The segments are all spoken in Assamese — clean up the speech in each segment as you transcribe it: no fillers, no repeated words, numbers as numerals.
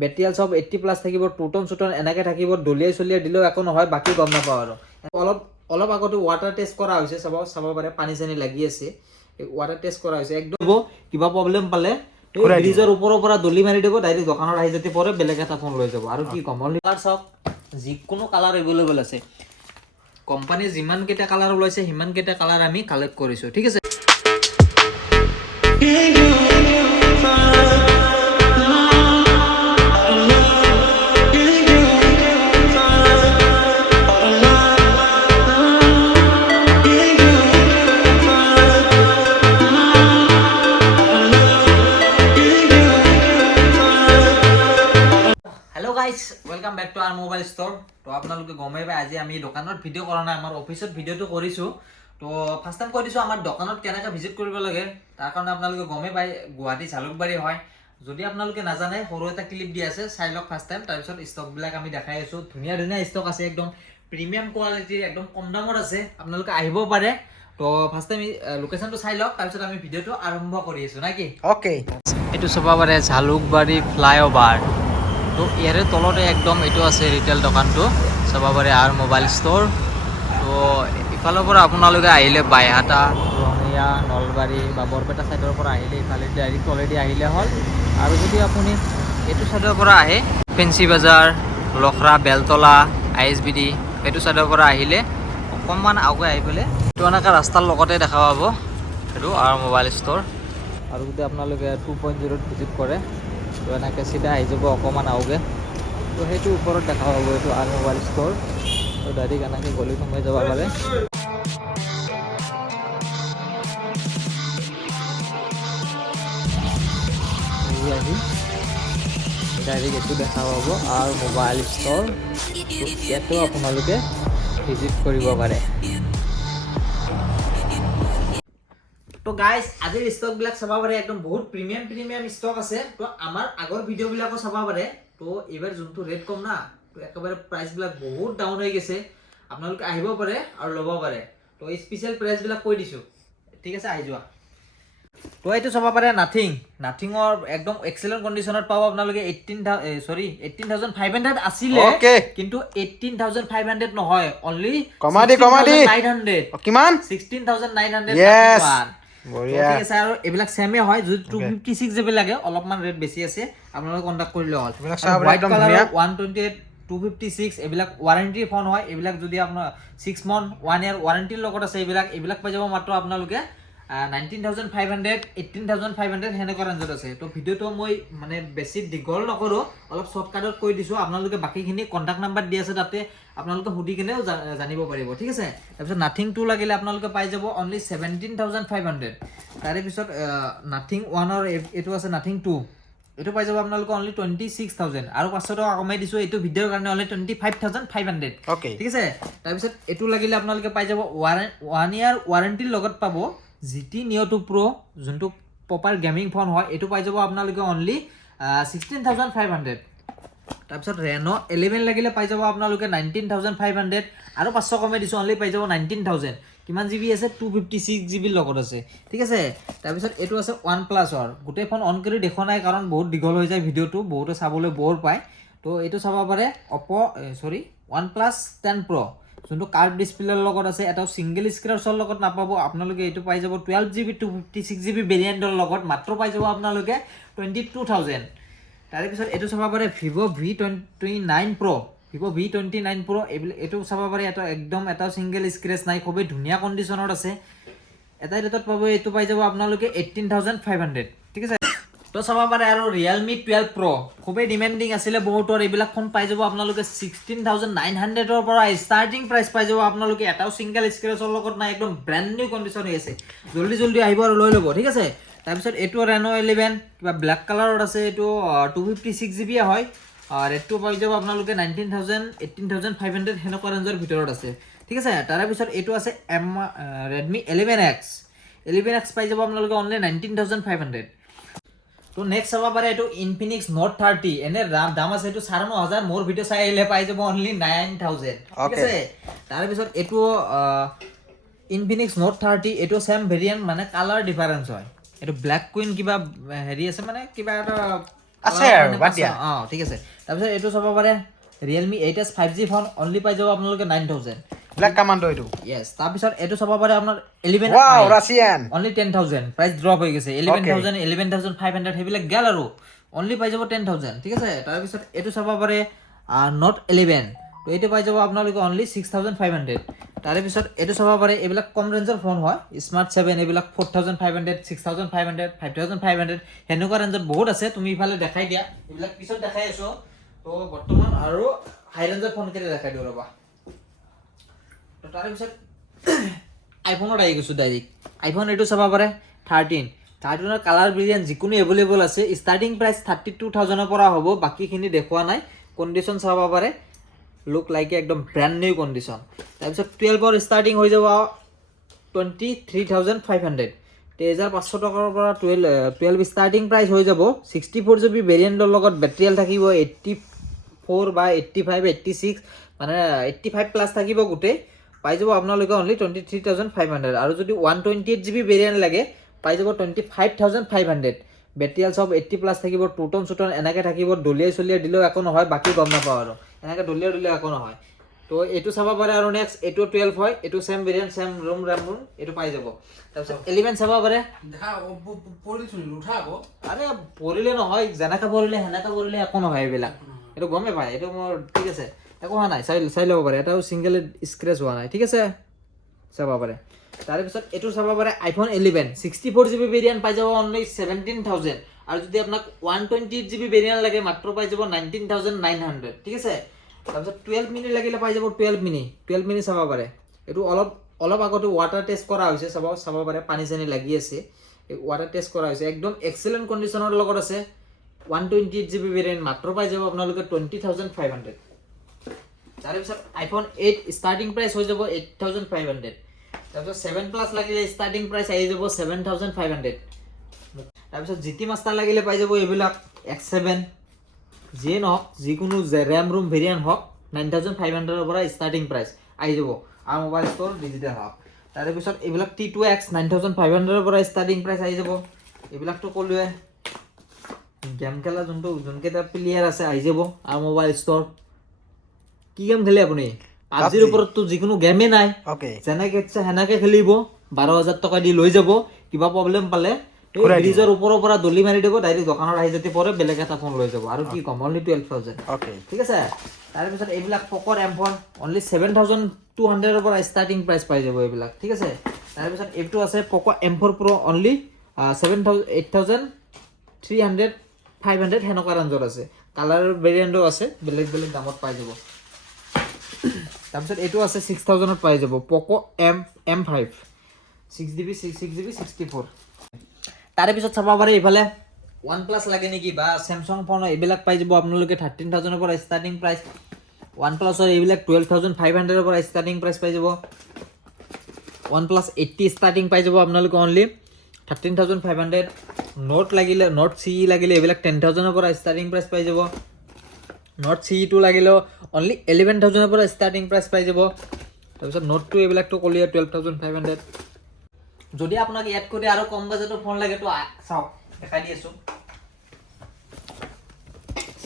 বেটেৰিয়েল সব 80+ থাকিব, টুটন চুটন এনেকৈ থাকিব, দলিয়াই চলিয়াই দিলেও একো নহয়, বাকী গম নাপাওঁ আৰু। অলপ আগতে ৱাটাৰ টেষ্ট কৰা হৈছে, চাব পাৰে পানী চানী লাগি আছে, ৱাটাৰ টেষ্ট কৰা হৈছে একদম। কিবা প্ৰব্লেম পালে ব্ৰিজৰ ওপৰৰ পৰা দলি মাৰি দিব, ডাইৰেক্ট দোকানত আহি যদি পৰে বেলেগ এটা ফোন লৈ যাব। আৰু কি ক'ম, কালাৰ চাওক, যিকোনো কালাৰ এভেইলেবল আছে। কোম্পানী যিমানকেইটা কালাৰ ওলাইছে সিমানকেইটা কালাৰ আমি কালেক্ট কৰিছোঁ, ঠিক আছে। Hello' guys, welcome back to our mobile store. তো আপোনালোকে গমেই পাই আজি আমি দোকানত ভিডিঅ' কৰা নাই, আমাৰ অফিচত ভিডিঅ'টো কৰিছোঁ। তো ফাৰ্ষ্ট টাইম কৈ দিছোঁ আমাৰ দোকানত কেনেকৈ ভিজিট কৰিব লাগে, তাৰ কাৰণে আপোনালোকে গমেই পায় গুৱাহাটী জালুকবাৰী হয়। যদি আপোনালোকে নাজানে সৰু এটা ক্লিপ দি আছে, চাই লওক ফাৰ্ষ্ট টাইম। তাৰপিছত ষ্টকবিলাক আমি দেখাই আছোঁ, ধুনীয়া ধুনীয়া ষ্টক আছে, একদম প্ৰিমিয়াম কোৱালিটিৰ, একদম কম দামত আছে, আপোনালোকে আহিব পাৰে। তো ফাৰ্ষ্ট টাইম লোকেশ্যনটো চাই লওক, তাৰপিছত আমি ভিডিঅ'টো আৰম্ভ কৰি আছোঁ নে কি? অ'কে, এইটো চাব পাৰে জালুকবাৰী ফ্লাইঅভাৰ। তো ইয়াৰে তলতে একদম এইটো আছে ৰিটেইল দোকানটো, চাব পাৰে আৰ মোবাইল ষ্ট'ৰ। তো ইফালৰ পৰা আপোনালোকে আহিলে বাইহাটা, ৰঙিয়া, নলবাৰী বা বৰপেটা ছাইডৰ পৰা আহিলে ইফালে ডাইৰেক্ট তলেদি আহিলে হ'ল। আৰু যদি আপুনি এইটো ছাইডৰ পৰা আহে, ফেঞ্চি বজাৰ, লখৰা, বেলতলা, ISBD, এইটো ছাইডৰ পৰা আহিলে অকণমান আগুৱাই আহি পেলাই এইটো এনেকৈ ৰাস্তাৰ লগতে দেখা পাব, এইটো আৰ মোবাইল ষ্ট'ৰ। আৰু যদি আপোনালোকে 2.0 ভিজিট কৰে, তো এনেকৈ চিধা আহি যাব অকণমান আওগে, তো সেইটো ওপৰত দেখা পাব এইটো আৰ মোবাইল ষ্ট'ৰ। তো ডাইৰেক্ট এনেকৈ গলি সোমাই যাব পাৰে। আহি ডাইৰেক্ট এইটো দেখা পাব আৰ মোবাইল ষ্ট'ৰ, ইয়াতো আপোনালোকে ভিজিট কৰিব পাৰে। তো গাইজ, আজিৰ ষ্টকবিলাক চাব পাৰে, একদম বহুত প্ৰিমিয়াম ষ্টক আছে। তো আমাৰ আগৰ ভিডিঅ'বিলাকো চাব পাৰে। তো এইবাৰ যোনটো ৰেট কম না, তো একেবাৰে প্ৰাইচবিলাক বহুত ডাউন হৈ গৈছে, আপোনালোকে আহিব পাৰে আৰু ল'ব পাৰে। তো স্পেচিয়েল প্ৰাইচবিলাক কৈ দিছোঁ, ঠিক আছে, আহি যোৱা। তো এইটো চাব পাৰে নাথিঙৰ একদম এক্সেলেণ্ট কণ্ডিশ্যনত পাব আপোনালোকে। 18,500 আছিলে, কিন্তু 18,500 নহয়, অনলি 16,900। কিমান? 16,900। ঠিক আছে, আৰু এইবিলাক ছেমে হয়। যদি 256 জিবি লাগে, অলপমান ৰেট বেছি আছে, আপোনালোকে কণ্টেক্ট কৰিলে হ'ল। হোৱাইট কালাৰ 128, 256 এইবিলাক ৱাৰেণ্টি ফোন হয়। এইবিলাক যদি আপোনাৰ 6 মান্থ 1 year ৱাৰেণ্টিৰ লগত আছে, এইবিলাক পাই যাব মাত্ৰ আপোনালোকে 19,500, 18,500 সেনেকুৱা ৰেঞ্জত আছে। তো ভিডিঅ'টো মই মানে বেছি দীঘল নকৰোঁ, অলপ শ্বৰ্টকাটত কৈ দিছোঁ। আপোনালোকে বাকীখিনি কণ্টেক্ট নাম্বাৰ দি আছে, তাতে আপোনালোকে সুধি কিনেও জানিব পাৰিব, ঠিক আছে। তাৰপিছত নাথিং 2 লাগিলে আপোনালোকে পাই যাব অনলি 17,500। তাৰে পিছত নাথিং 1ৰ এইটো আছে নাথিং 2, এইটো পাই যাব আপোনালোকে অনলি 26,000। আৰু 500 টকা কমাই দিছোঁ এইটো ভিডিঅ'ৰ কাৰণে, অনলি 25,500। ঠিক আছে। তাৰপিছত এইটো লাগিলে আপোনালোকে পাই যাব 1 year ৱাৰেণ্টিৰ লগত পাব GT Neo 2 Pro, যোনটো প্ৰপাৰ গেমিং ফোন হয়। এইটো পাই যাব আপোনালোকে অনলি 16,500। তাৰপিছত Reno 11 লাগিলে পাই যাব আপোনালোকে 19,500। আৰু 500 কমাই দিছোঁ, অনলি পাই যাব 19,000। কিমান জিবি আছে? 256 জিবিৰ লগত আছে, ঠিক আছে। তাৰপিছত এইটো আছে OnePlus-ৰ। গোটেই ফোন অন কৰি দেখুওৱা নাই, কাৰণ বহুত দীঘল হৈ যায় ভিডিঅ'টো, বহুতে চাবলৈ বৰ পায়। তো এইটো চাব পাৰে OnePlus 10 Pro, যোনটো কাৰ্ভ ডিছপ্লেৰ লগত আছে। এটাও ছিংগল স্ক্ৰেচৰ লগত নাপাব আপোনালোকে। এইটো পাই যাব 12 GB 256 GB ভেৰিয়েণ্টৰ লগত, মাত্ৰ পাই যাব আপোনালোকে 22,000। তাৰপিছত এইটো চাব পাৰে Vivo V29 Pro, এইটো চাব পাৰে। এটাও ছিংগল স্ক্ৰেচ নাই, খুবেই ধুনীয়া কণ্ডিশ্যনত আছে। এটাই ৰেটত পাব, এইটো পাই যাব আপোনালোকে 18,500, ঠিক আছে। তো চাব পাৰে আৰু Realme 12 Pro, খুবেই ডিমাণ্ডিং আছিলে বহুতৰ। এইবিলাক ফোন পাই যাব আপোনালোকে 16,900ৰ পৰা ষ্টাৰ্টিং প্ৰাইচ পাই যাব আপোনালোকে। এটাও ছিংগল স্ক্ৰেচৰ লগত নাই, একদম ব্ৰেণ্ড নিউ কণ্ডিশ্যন হৈ আছে। জল্দি আহিব আৰু লৈ ল'ব, ঠিক আছে। তাৰপিছত এইটো Reno 11, কিবা ব্লেক কালাৰত আছে। এইটো 256 GB হয়। ৰেটটো পাই যাব আপোনালোকে 19,000, 18,500 সেনেকুৱা ৰেঞ্জৰ ভিতৰত আছে, ঠিক আছে। তাৰে পিছত এইটো আছে Redmi 11X পাই যাব আপোনালোকে অনলি 19,500। তো নেক্সট চাব পাৰে এইটো Infinix Note 30, এনে দাম আছে এইটো 9,500। মোৰ ভিডিঅ' চাই আহিলে পাই যাব অনলি 9,000, ঠিক আছে। তাৰপিছত এইটো Infinix Note 30, এইটো ছেম ভেৰিয়েণ্ট, মানে কালাৰ ডিফাৰেঞ্চ হয়। এইটো ব্লেক কুইন কিবা হেৰি আছে, মানে কিবা এটা আছে আৰু বাদ দিয়া ঠিক আছে তাৰপিছত এইটো চাব পাৰে Realme 8s 5G phone only পাই যাব আপোনালোকে 9000 ব্লেক কমান্ডো এইটো yes তাৰপিছত এইটো চাব পাৰে আপোনাৰ 11 ওয়াও ৰাশিয়ান অনলি 10000 প্ৰাইস ড্ৰপ হৈ গৈছে 11000 11500 সেইবিলাক গেল আৰু অনলি পাই যাব 10000 ঠিক আছে তাৰপিছত এইটো চাব পাৰে Note 11 তো এইটো পাই যাব আপোনালোকে অনলি 6500 তাৰপিছত এইটো চাব পাৰে এইবিলাক কম ৰেঞ্জৰ ফোন হয় স্মাৰ্ট 7 এইবিলাক 4500 6500 5500 হেনেকুৱা ৰেঞ্জত বহুত আছে তুমি ইফালে দেখাই দিয়া এইবিলাক পিছত দেখাই আছো তো বৰ্তমান আৰু হাই ৰেঞ্জৰ ফোন কেনে দেখাই দিও ৰবা তো তাৰপিছত আইফোনত আহি গৈছো ডাইৰেক্ট আইফোন এইটো চাব পাৰে 13 ৰ কালাৰ ভেৰিয়েন্ট যিকোনো এভেইলেবল আছে ষ্টাৰ্টিং প্ৰাইস 32000 ৰ পৰা হ'ব বাকিখিনি দেখুৱা নাই কন্ডিশন চাব পাৰে লুক লাইক একদম ব্ৰ্যান্ড নিউ কন্ডিশন তাৰপিছত 12 ৰ ষ্টাৰ্টিং হৈ যাব 23500 3500 টকাৰ পৰা 12 ষ্টাৰ্টিং প্ৰাইস হৈ যাব 64 জিবি ভেৰিয়েন্টৰ লগত বেটাৰি হেল্থ থাকিব 84 বা 85 86 মানে 85 প্লাস থাকিব গুটে পাই যাব আপোনালোকে অনলি 23500 আৰু যদি 128 জিবি ভেৰিয়েন্ট লাগে পাই যাব 25500 বেটাৰি হেল্থ সব 80 প্লাস থাকিব টুটন সুটন এনেকে থাকিব দলিয়াই চলিয়াই দিলেও একো নহয় বাকি গম নাপাও আৰু এনেকে দলিয়াই একো নহয় তো এইটো চাব পাৰে আৰু নেক্সট এইটো 12 হয় এইটো same variant same RAM RAM এইটো পাই যাব তাৰপিছত 11 চাব পাৰে দেখা পৰিছিল উঠা আকৌ আৰে পৰিলে নহয় যেনেকা পৰিলে হেনেকা পৰিলে একো নহয় এইবিলাক এইটো গমে পায় এইটো মোৰ ঠিক আছে একো হোৱা নাই চাই ল'ব পাৰে এটাও সিঙ্গেল স্ক্ৰেচ হোৱা নাই ঠিক আছে চাব পাৰে তাৰপিছত এইটো চাব পাৰে আইফোন 11 64 জিবি ভেৰিয়েন্ট পাই যাব অনলি 17000 আৰু যদি আপোনাক 128 জিবি ভেৰিয়েন্ট লাগে মাত্ৰ পাই যাব 19900 ঠিক আছে তাৰপিছত 12 মিনি লাগিলে পাই যাব 12 মিনি চাব পাৰে এইটো অলপ আগতে ওয়াটাৰ টেষ্ট কৰা হৈছে চাব পাৰে পানী চানি লাগি আছে ওয়াটাৰ টেষ্ট কৰা হৈছে একদম এক্সেলেন্ট কন্ডিশনৰ লগত আছে 128 জিবি ভেৰিয়েন্ট মাত্ৰ পাই যাব আপোনালোকে 20500 তাৰপিছত আইফোন 8 ষ্টাৰ্টিং প্ৰাইস হৈ যাব 8500 তাৰপিছত 7 প্লাস লাগিলে ষ্টাৰ্টিং প্ৰাইস আহি যাব 7500 তাৰপিছত GT মাস্টাৰ লাগিলে পাই যাব এইবিলাক X7 যে নহক যিকোনো RAM room ভেৰিয়েন্ট হক 9500 ৰ পৰা ষ্টাৰ্টিং প্ৰাইস আহি যাব আৰু মোবাইল ষ্টৰ ডিজিটেল হক তাৰপিছত এইবিলাক T2X 9500 ৰ পৰা ষ্টাৰ্টিং প্ৰাইস আহি যাব এইবিলাকটো কলোৱে গেম খেলা যোনকেইটা প্লেয়াৰ আছে আহি যাব আৰু মোবাইল ষ্টৰ কি গেম খেলে আপুনি PUBGৰ ওপৰত তো যিকোনো গেমে নাই ওকে যেনেকে ইচ্ছা হেনেকে খেলিব 12000 টকা দি লৈ যাব কিবা প্ৰবলেম পালে এই ব্ৰিজৰ ওপৰৰ পৰা দলি মাৰি দিব ডাইৰেক্ট দোকানত আহি যেতে পৰে বেলেগ এটা ফোন লৈ যাব আৰু কি কম অনলি 12000 ওকে ঠিক আছে তাৰপিছত এইবিলাক পকৰ M4 অনলি 7200 ৰ পৰা ষ্টাৰ্টিং প্ৰাইস পাই যাব এইবিলাক ঠিক আছে তাৰপিছত এইটো আছে পকো M4 Pro অনলি 8300 500 হেনকা ৰেঞ্জৰ আছে কালাৰ ভেৰিয়েন্টও আছে বেলেগ দামত পাই যাব তাৰপিছত এইটো আছে 6000 ত পাই যাব পকো M5 6GB 64 তাৰে পিছত চাব পাৰে ইফালে OnePlus লাগে নেকি বা Samsung ফোন এইবিলাক পাই যাব আপোনালোকে 13000 ৰ পৰা ষ্টাৰ্টিং প্ৰাইস OnePlus ৰ এইবিলাক 12500 ৰ পৰা ষ্টাৰ্টিং প্ৰাইস পাই যাব OnePlus 80 ষ্টাৰ্টিং পাই যাব আপোনালোকে অনলি 13500 Note লাগিলে Note CE লাগিলে এইবিলাক 10000 ৰ পৰা ষ্টাৰ্টিং প্ৰাইস পাই যাব Note CE2 লাগিলে অনলি 11000 ৰ পৰা ষ্টাৰ্টিং প্ৰাইস পাই যাব তাৰপিছত Note 2 এইবিলাক তো কলিয়া 12500 যদি আপোনাক এড কৰি আৰু কম বাজেটৰ ফোন লাগে তো চাওক দেখাই দি আছো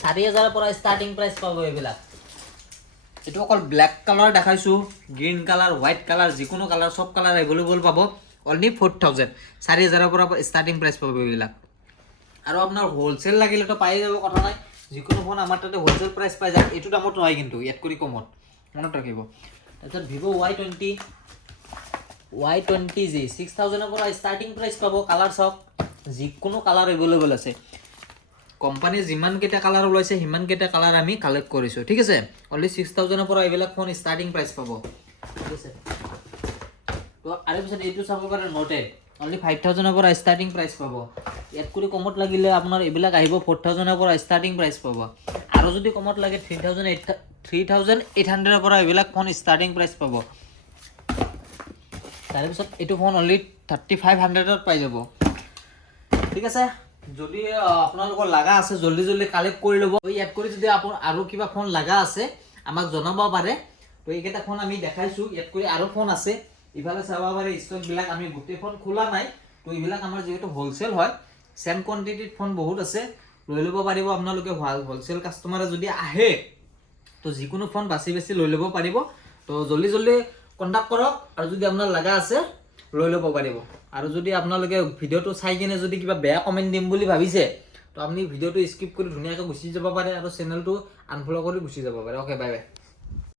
4000 ৰ পৰা ষ্টাৰ্টিং প্ৰাইস পাব এইবিলাক এটো অকল ব্ল্যাক কালাৰ দেখাইছো গ্ৰীন কালাৰ হোৱাইট কালাৰ যিকোনো কালাৰ সব কালাৰ अवेलेबल পাব অনলি 4000 4000 ৰ পৰা ষ্টাৰ্টিং প্ৰাইস পাব এইবিলাক আৰু আপোনাৰ হোলসেল লাগিলে তো পাই যাব কথা নাই যিকোনো ফোন আমাৰ তাতে হোলসেল প্ৰাইস পাই যায় এটো দামত নহয় কিন্তু এড কৰি কমত মনত ৰাখিব তাৰপিছত Vivo Y20G 6000 ৰ পৰা ষ্টাৰ্টিং প্ৰাইস পাব কালাৰ সব যিকোনো কালাৰ अवेलेबल আছে কোম্পানী যিমান কেটা কালাৰ ওলাইছে হিমান কেটা কালাৰ আমি কালেক্ট কৰিছো ঠিক আছে অনলি 6000 ৰ পৰা এইবিলাক ফোন ষ্টাৰ্টিং প্ৰাইস পাব ঠিক আছে তো আৰু পিছত এইটো চাব পাৰে Note অনলি 5000 ৰ পৰা ষ্টাৰ্টিং প্ৰাইস পাব এড কৰি কমত লাগিলে আপোনাৰ এইবিলাক আহিব 4000 ৰ পৰা ষ্টাৰ্টিং প্ৰাইস পাব আৰু যদি কমত লাগে 3800 ৰ পৰা এইবিলাক ফোন ষ্টাৰ্টিং প্ৰাইস পাব তাৰ পিছত এইটো ফোন অনলি 3500 ত পাই যাব ঠিক আছে যদি আপোনালোকৰ লাগা আছে জলদি কালেক্ট কৰি লব এড কৰি যদি আপোন আৰু কিবা ফোন লাগা আছে আমাক জনাব পাৰে তো এইকেইটা ফোন আমি দেখাইছো এড কৰি আৰু ফোন আছে ইফালে চাবা পাৰে ষ্টক বিলাক আমি গুটে ফোন খোলা নাই তো এইবিলাক আমাৰ যেটো হোলসেল হয় সেম কোয়ান্টিটিত ফোন বহুত আছে লৈ ল'ব পাৰিব আপোনালোকে হোলচেল কাষ্টমাৰে যদি আহে তো যিকোনো ফোন বাছি লৈ ল'ব পাৰিব তো জলদি কণ্টেক্ট কৰক আৰু যদি আপোনাৰ লগা আছে লৈ ল'ব পাৰিব আৰু যদি আপোনালোকে ভিডিঅ'টো চাই কিনে যদি কিবা বেয়া কমেণ্ট দিম বুলি ভাবিছে তো আপুনি ভিডিঅ'টো স্কিপ কৰি ধুনীয়াকৈ গুচি যাব পাৰে আৰু চেনেলটো আনফল' কৰি গুচি যাব পাৰে অ'কে বাই বাই